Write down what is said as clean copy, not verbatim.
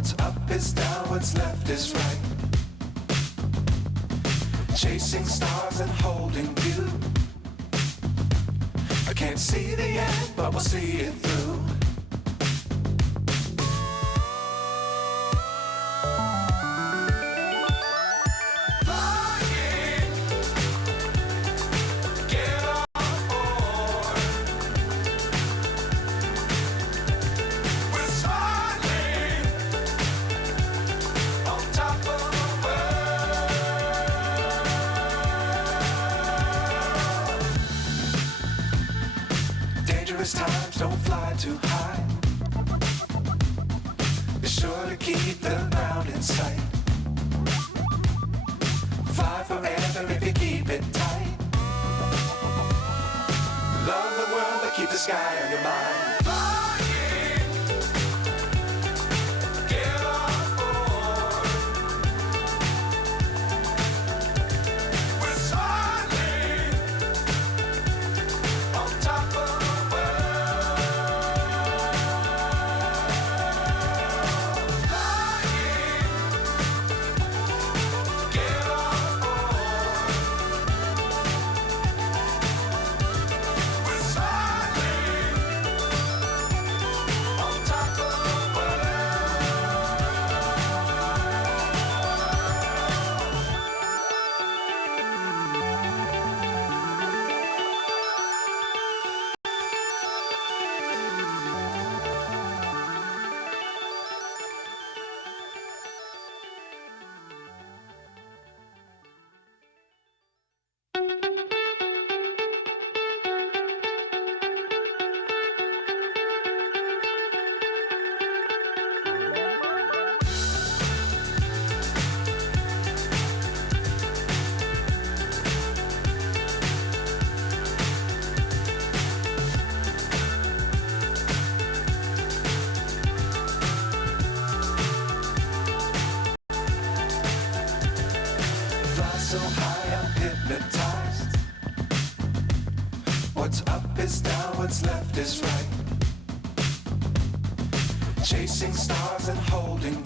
What's up is down, what's left is right. Chasing stars and holding you. I can't see the end, but we'll see it through. Dangerous times, don't fly too high. Be sure to keep the ground in sight. Fly forever if you keep it tight. Love the world, but keep the sky on your mind. So high, I'm hypnotized. What's up is down, what's left is right. Chasing stars and holding